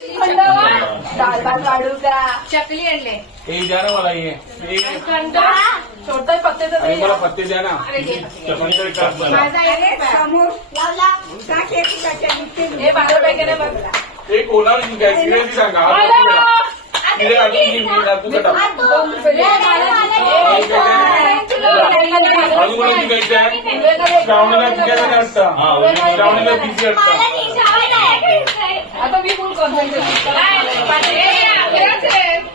दाल भात वाढू का? चकली आणले. हे द्या ना मला हे छोटे पत्ते तर आणि मला पत्ते द्या ना. अरे घे. चपणीकडे टाक मला. समोर हे 12 रुपये नाही बघला. हे कोणाला जिंकायचं किती सांगा. किती अजून जिंकली तू कटा अजून कोणा जिंकायचं आहे. श्रावणीला जिंकायचं नाही वाटतं. श्रावणीला बिझी वाटतं. आता मी फुल कॉन्सन्ट्रेट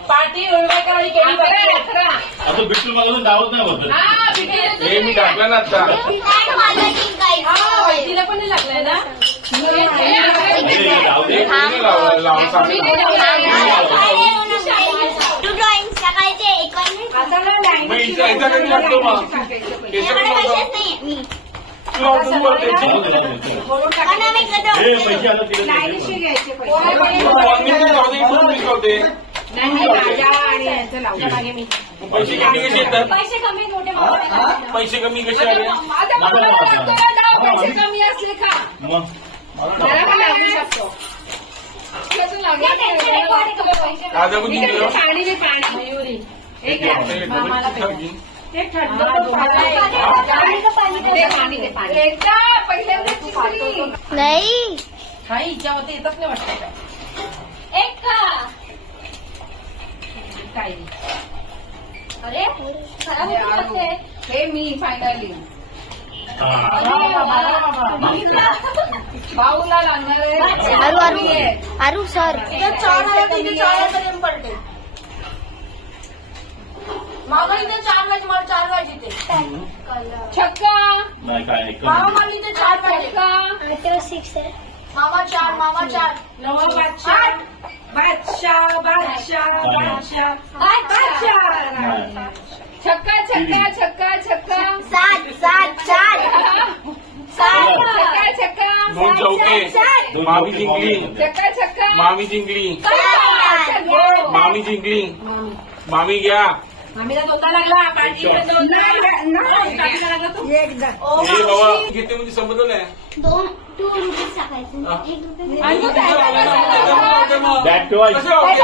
पार्टी उळवायची केली पाहिजे. आता बिट्टू मला दावत नाही होत. हे मी टाकलं ना आता. तिला पण नाही लागलाय ना. लावून सांगितलं. तू ड्रॉइंग सकाळचे 1 मग इथं याचा कधी लागतो मग. याचा कधी लागतो? तू लावतो तू बोलते. हे पैसे आता तिला लाईनीशी घ्यायचे पैसे. पैसे कमी कसे येतात. पैसे कमी मोठे पैसे कमी कसे आले. पैसे कमी असले का मग जरा पण लागू शकतो. राजा पण जिंकलो. पाणी दे पाणी. मयुरी एक घ्या. एक थंड पाणी दे पाणी. एकदा पहिल्यांदा चिकली. नाही काही हिच्यामध्ये येतच नाही वाटतं काय. एक का काही अरे खराब होते. हे मी फायनली भाऊला लागणार आहे. अरू सर मामा इथे 4 वाजे मला 4 वाजे ते छक्का. नाही काय मामा मला इथे 4 वाजे मामा 4 नवा बादशाह बादशाह बादशाह बादशाह बादशाह. छक्का छक्का छक्का छक्का. 7 4 छक्का छक्का. दोन चौके. मामी जिंकली. छक्का छक्का. मामी जिंकली. मामी जिंकली. मामी घ्या. आम्हीला दोनदा लागला पार्टी एकदा. हे बाबा घेते म्हणजे समजलं नाही. 2 रुपये टाकायचे 1 रुपये बॅट ठेवायची. कसं वाटतं?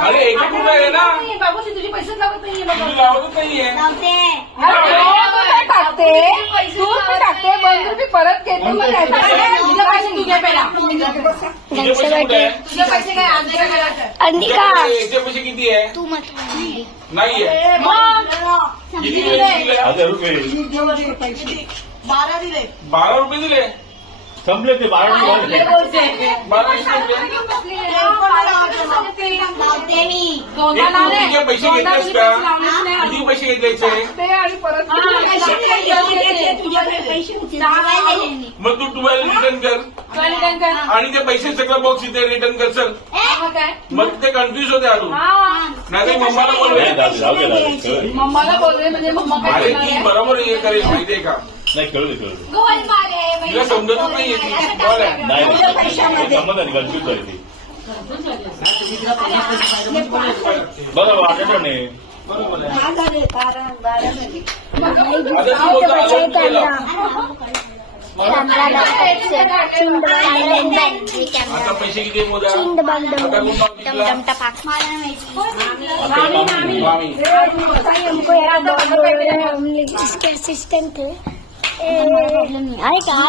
अरे एक कुठं आहे ना. बाबू ती तुझे पैसेच लावत नाहीये बाबा. तुझी लावतच नाहीये. लावते टाकते तू टाकते 1 रुपये परत घेते. तुझे पैसे तुझे पहिला तुझे पैसे कुठे आहे. तुझे पैसे काय आमच्या घरात अंधिका याचे पैसे किती आहे. तू मत नाहीये. किती दिले. 1000 रुपये 12 दिले. 12 रुपये दिले. संपले ते 12 रुपये. 12 रुपये. लावते मी दोनदा लावले. तुझे पैसे घेतलेस का. किती पैसे घेतल्याचे. ते आणि परत मग तू 12 रिटर्न कर आणि ते पैसे सगळं बॉक्स इथे रिटर्न कर सर. मग ते कन्फ्युज होते अजून. नाही तर मम्माला बोलवे. जाऊ दे. मम्माला बोलले म्हणजे मम्मा काय अरे करणार ती आहे? बरोबर हे करेल माहितीये का. नाही कळलं गोल मारे तिला समजतच नाहीये ती. बोल आहे. नाही समज नाही कन्फ्युज झाली ती. बघा वाटत नाही. आता तू बोलता आवाज केला. आता पैसे किती मोजा. आता कोण नाव घेतला. मामी. इसके असिस्टेंट थे अरे क्या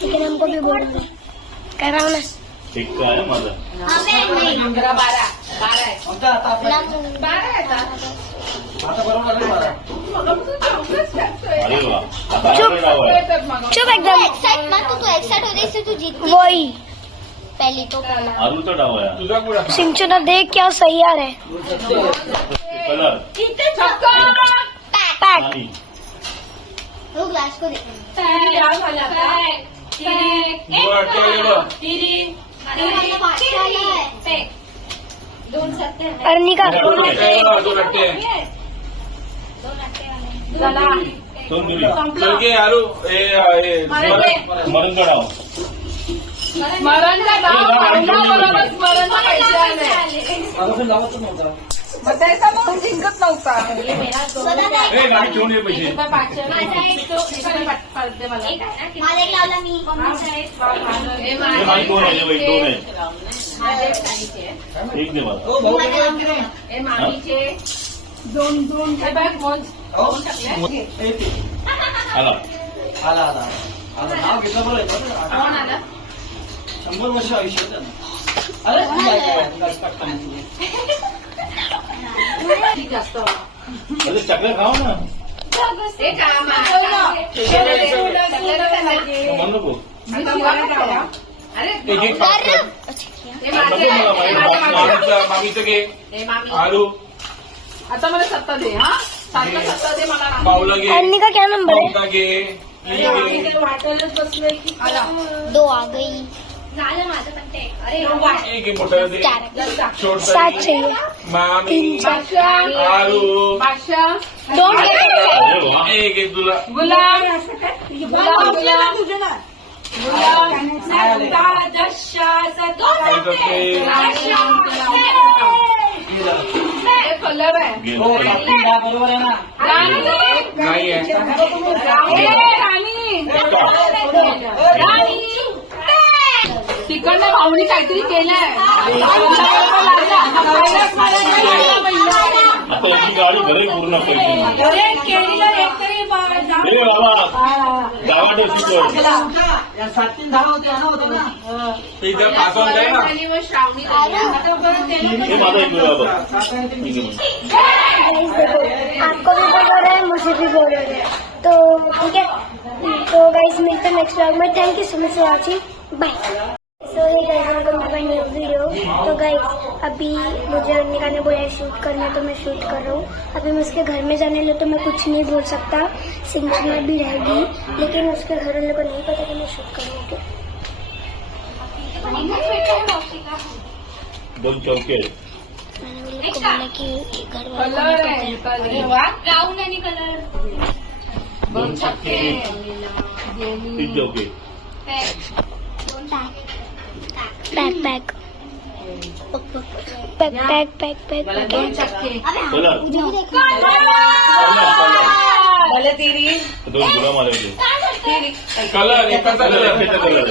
लेकिन हमको भी बोल दे कराओ ना ठीक आहे माझा. 12 आहे. 12 येतात. अरे वा. आता आपलं नाव आहे. चुप एकदम एक्साइट मत तू एक्साइट हो जैसे तू जीत वही पहली तो अरुणचा डाव आहे. तुझा कुठं. सिंचना देख क्या सही आ रहा है कलर पैक आणि वो ग्लास को देख गोळ अटकवले बघ. अर्निका दोन अट्टे. तंदुरी चल घे आलू. मरणचा डाव. स्मरणचा डाव. स्मरणचा पैसे आले. मग त्याचा मग जिंकत नव्हता. ए नाही ठेवून ये पैसे माझा एक लावला मी हे माझी दोन आहे बाई, दोन आहे. एक दे मला. आला. नाव घेतलं बरं आहे. 100 वर्ष आयुष्य होतं ना. अरे अरे चकल्या खाऊ ना. म्हणू नको. एक एक पाच कर. मामीचं घे आलू आता मला सत्ता दे हा सत्ता दे मला पावलं घे अन्नी का क्या नंबर है? पावला घे वाटायलाच बसलंय की आला 2 आ गई. झालं माझं पण ते. अरे एक घे मोठं दे 4 छोट 7 चाहिए. मामी 3 आलू बादशाह डोंट गेट अरे वा. एक एक तुला गुलाब कलर आहे गेलं. बरोबर आहे ना. नाही आहे तिकडनं भाऊनी काहीतरी केलंय आता यांची गाडी घरी पूर्ण पैसे. हे बाबा गावात शिकव. या 7-3 धावा होत्या ना होते ना. ते इथे पासवर्ड आहे ना हे माझा एक बाबा. आपको भी बोल रहा है, मुझे भी बोल रहा है. तो ठीक है, तो गाइस मिलते हैं नेक्स्ट व्लॉग में. Thank you so much for watching. Bye. So ये guys welcome to my new video. तो गाइस अभी मुझे अनिका ने बोला शूट करना तो मैं शूट कर रहा हूँ. अभी मैं उसके घर में जाने लगे तो मैं कुछ नहीं बोल सकता. सिंचना भी रहेगी लेकिन उसके घर वालों को नहीं पता कि मैं शूट करूँगी. दोन चौके. मैंने उन लोग को बोला कि घर वालों को कलर नहीं आहे पता है. ब्राऊन आणि कलर दोन चक्के. तीन चौके. पैक पैक पैक पैक पैक पैक दोन चक्के कलर. भले तेरी दोन गुलाम आले होते. कलर एकाचा कलर एकाचा कलर.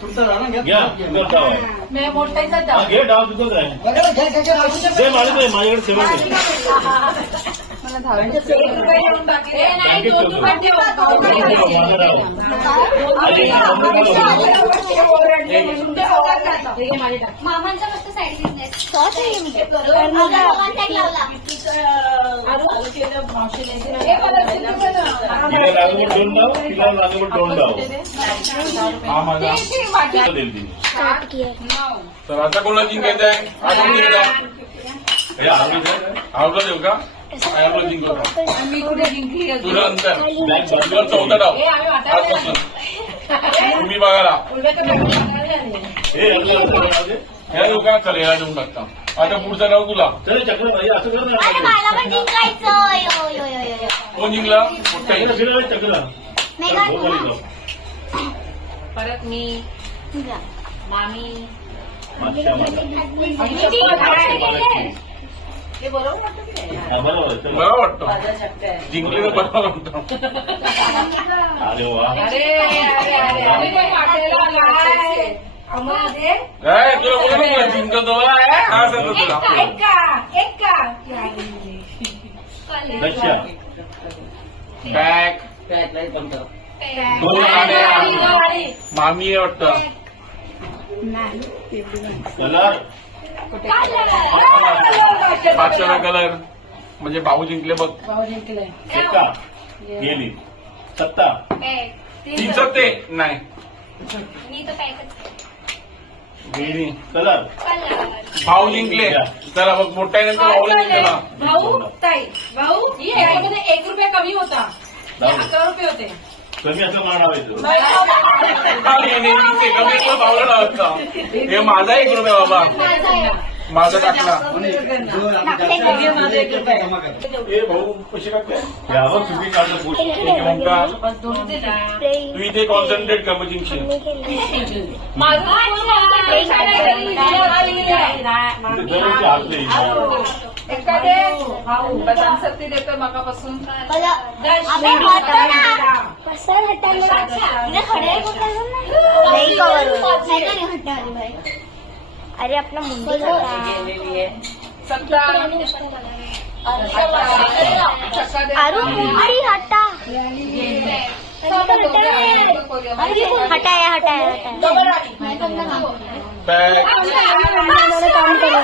तुमचं राहणं घ्या. घ्या तुझं डाव आहे. मैं मोठाईचा हा, जाऊ घे डाव तुझंच आहे. बघा, घ्या, घ्या, घ्या. दे माझ्याकडे सेवन आहे. मला धावायचं ₹1 येऊन टाकेल. नाही बँकेत 2 ठेवतो. रुपये ठेव. माझं डाव. मामांचा मस्त साईड बिझनेस. सॉस आहे मी. कॉन्टॅक्ट लावला. तिला लागलं दोन डाव, तिला लागलं दोन डाव. हा माझा देईल ती. स्टार्ट किया. तर आता कोणाला जिंकायचं आहे आठवून घ्यायचा हे आवडीचं. आवडला देऊ का आवडला जिंकलो मी कुठे जिंकली अजून? तुझं अंतर बँक तुझा 14 डाव ए, आम्ही वाटायला आजपासून तुम्ही बघायला हे आपलं ह्या लोकांना चल याला देऊन टाकता आता पुढचं डाव तुला चल चक्र भाई असं कर ना. अरे मला पण जिंकायचं. यो यो यो यो. कोण जिंकला मोठा चक्र फिरायला चक्र. मेघा हो, तू ना. बोल. परत मी तुझा. मामी मागच्या मागे. हे बरोबर वाटतं की नाही? हा, बरोबर. चल. बरं वाटतं जिंकलेलं बरं वाटतं अरे वा. अरे आम्ही पण वाटायला आलोय. आम्हाला दे. काय तुला बोलू नको जिंकतो हा सांगतो तुला लक्ष्या. बॅग दोन गाड्या मामी आहे वाटतं कलर. बादशाह कलर म्हणजे भाऊ जिंकले बघ सत्ता गेली. सत्ता. तीन सत्ते नाही गेली कलर. भाऊ जिंकले चला बघ मोठा आहे नंतर भाऊला जिंकला भाऊ ताई भाऊ याच्यामध्ये ₹1 कमी होता हे 11 रुपये होते. कमी असं मानावायचं. भाऊला लावता हे माझा ₹1 बाबा माझा आहे. माझा टाकला जमा कर. ए भाऊ पैसे टाकले यावर तुम्ही काढलं पुढे ओंकार तू इथे कॉन्सन्ट्रेट कर मग जिंकशील एखादे शक्ती देतो मगापासून अरे अपना मुंडी अरे हटा हटाया बॅग काम करो.